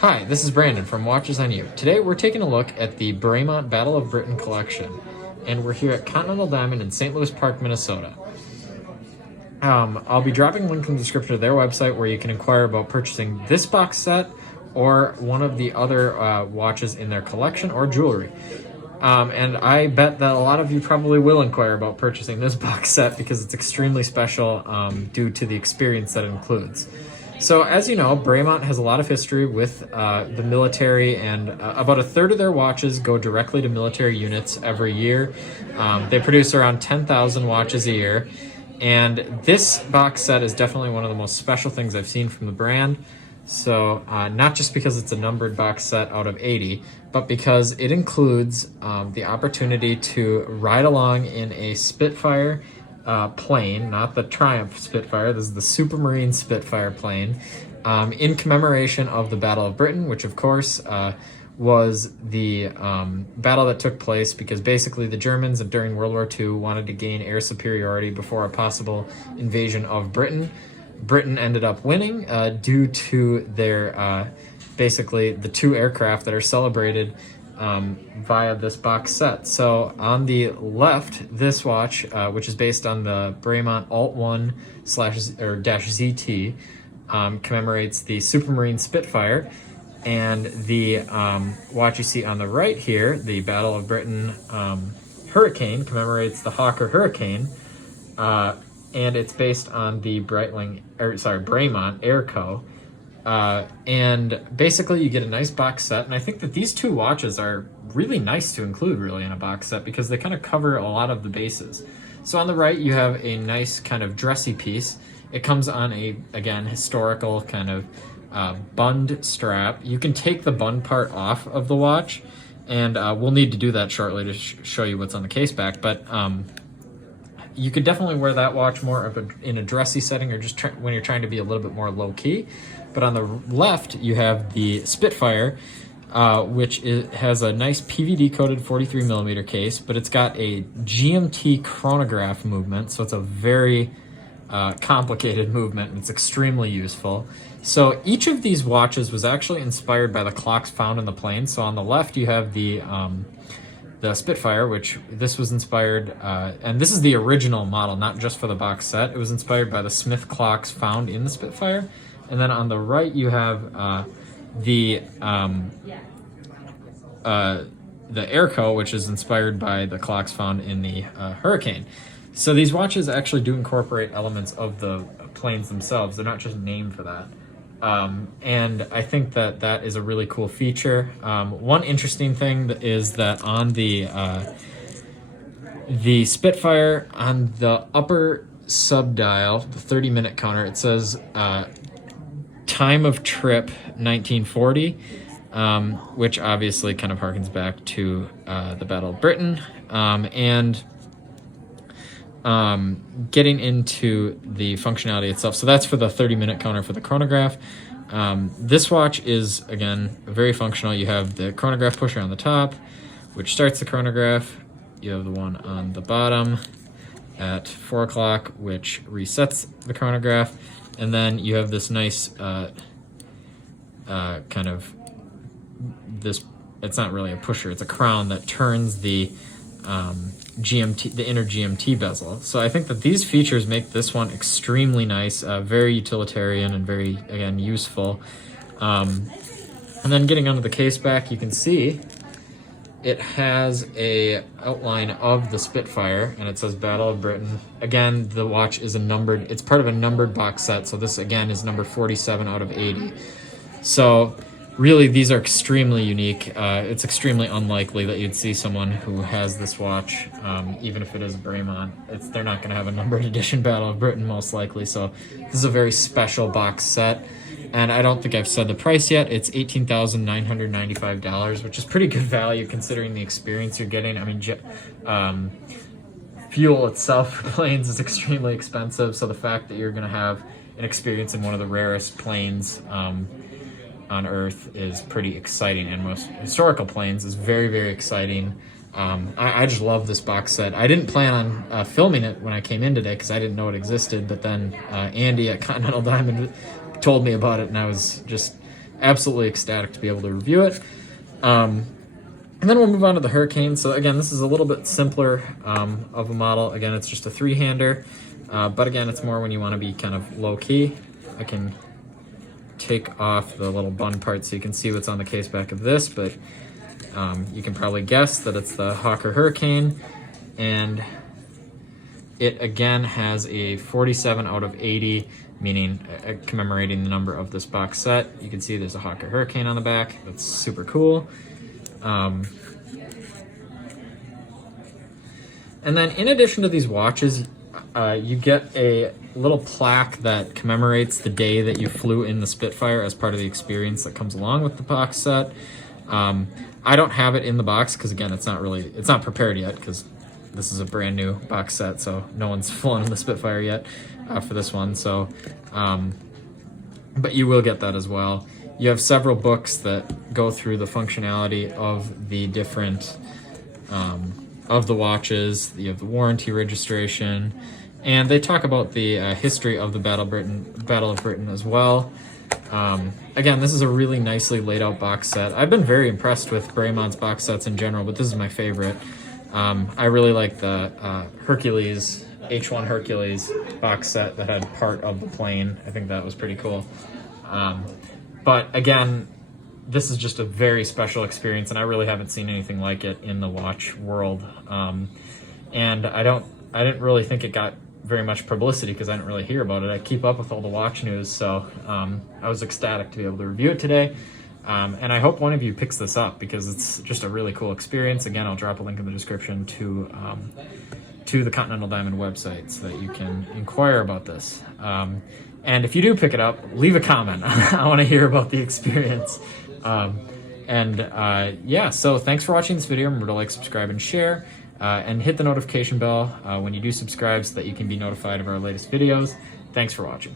Hi, this is Brandon from Watches on You. Today we're taking a look at the Bremont Battle of Britain collection, and we're here at Continental Diamond in St. Louis Park, Minnesota. I'll be dropping a link in the description of their website where you can inquire about purchasing this box set or one of the other watches in their collection or jewelry. And I bet that a lot of you probably will inquire about purchasing this box set because it's extremely special due to the experience that it includes. So as you know, Bremont has a lot of history with the military, and about a third of their watches go directly to military units every year. They produce around 10,000 watches a year, and this box set is definitely one of the most special things I've seen from the brand. So not just because it's a numbered box set out of 80, but because it includes the opportunity to ride along in a Spitfire plane, not the Triumph Spitfire, this is the Supermarine Spitfire plane, in commemoration of the Battle of Britain, which of course was the battle that took place because basically the Germans during World War II wanted to gain air superiority before a possible invasion of Britain. Britain ended up winning due to their basically the two aircraft that are celebrated via this box set. So on the left, this watch, which is based on the Bremont Alt 1 -ZT, commemorates the Supermarine Spitfire, and the watch you see on the right here, the Battle of Britain Hurricane, commemorates the Hawker Hurricane, and it's based on the Bremont Airco. And basically you get a nice box set, and I think that these two watches are really nice to include really in a box set because they kind of cover a lot of the bases. So on the right you have a nice kind of dressy piece. It comes on a, again, historical kind of bund strap. You can take the bund part off of the watch, and we'll need to do that shortly to show you what's on the case back, but you could definitely wear that watch more of in a dressy setting or just when you're trying to be a little bit more low-key. But on the left, you have the Spitfire, which has a nice PVD-coated 43mm case, but it's got a GMT chronograph movement, so it's a very complicated movement, and it's extremely useful. So each of these watches was actually inspired by the clocks found in the plane. So on the left, you have the Spitfire, which this was inspired, and this is the original model, not just for the box set. It was inspired by the Smith clocks found in the Spitfire. And then on the right, you have the Airco, which is inspired by the clocks found in the Hurricane. So these watches actually do incorporate elements of the planes themselves. They're not just named for that. And I think that that is a really cool feature. One interesting thing is that on the Spitfire, on the upper subdial, the 30-minute counter, it says time of trip 1940, which obviously kind of harkens back to the Battle of Britain. Getting into the functionality itself, so that's for the 30-minute counter for the chronograph. This watch is, again, very functional. You have the chronograph pusher on the top, which starts the chronograph. You have the one on the bottom at 4 o'clock, which resets the chronograph. And then you have this nice kind of this, it's not really a pusher, it's a crown that turns the GMT, the inner GMT bezel. So I think that these features make this one extremely nice, very utilitarian and very, again, useful. And then getting onto the case back, you can see it has a outline of the Spitfire, and it says Battle of Britain. Again, the watch is it's part of a numbered box set, so this again is number 47 out of 80. So really, these are extremely unique. It's extremely unlikely that you'd see someone who has this watch, even if it is a Bremont. They're not going to have a numbered edition Battle of Britain, most likely. So this is a very special box set. And I don't think I've said the price yet. It's $18,995, which is pretty good value considering the experience you're getting. I mean, fuel itself for planes is extremely expensive. So the fact that you're going to have an experience in one of the rarest planes on Earth is pretty exciting, and most historical planes is very, very exciting. I just love this box set. I didn't plan on filming it when I came in today because I didn't know it existed, but then Andy at Continental Diamond told me about it, and I was just absolutely ecstatic to be able to review it. And then we'll move on to the Hurricane. So again, this is a little bit simpler of a model. Again, it's just a 3-hander, but again, it's more when you want to be kind of low-key. I can take off the little bun part so you can see what's on the case back of this, but you can probably guess that it's the Hawker Hurricane, and it again has a 47 out of 80, meaning commemorating the number of this box set. You can see there's a Hawker Hurricane on the back. That's super cool. And then in addition to these watches, you get a little plaque that commemorates the day that you flew in the Spitfire as part of the experience that comes along with the box set. I don't have it in the box because again, it's not prepared yet because this is a brand new box set, so no one's flown in the Spitfire yet for this one. So, but you will get that as well. You have several books that go through the functionality of the different of the watches. You have the warranty registration, and they talk about the history of the Battle of Britain as well. Again, this is a really nicely laid out box set. I've been very impressed with Bremont's box sets in general, but this is my favorite. I really like the Hercules, H1 Hercules box set that had part of the plane. I think that was pretty cool. But again, this is just a very special experience, and I really haven't seen anything like it in the watch world. And I didn't really think it got very much publicity because I didn't really hear about it. I keep up with all the watch news, so I was ecstatic to be able to review it today. And I hope one of you picks this up because it's just a really cool experience. Again, I'll drop a link in the description to the Continental Diamond website so that you can inquire about this. And if you do pick it up, leave a comment. I want to hear about the experience. Yeah, so thanks for watching this video. Remember to like, subscribe, and share. And hit the notification bell when you do subscribe so that you can be notified of our latest videos. Thanks for watching.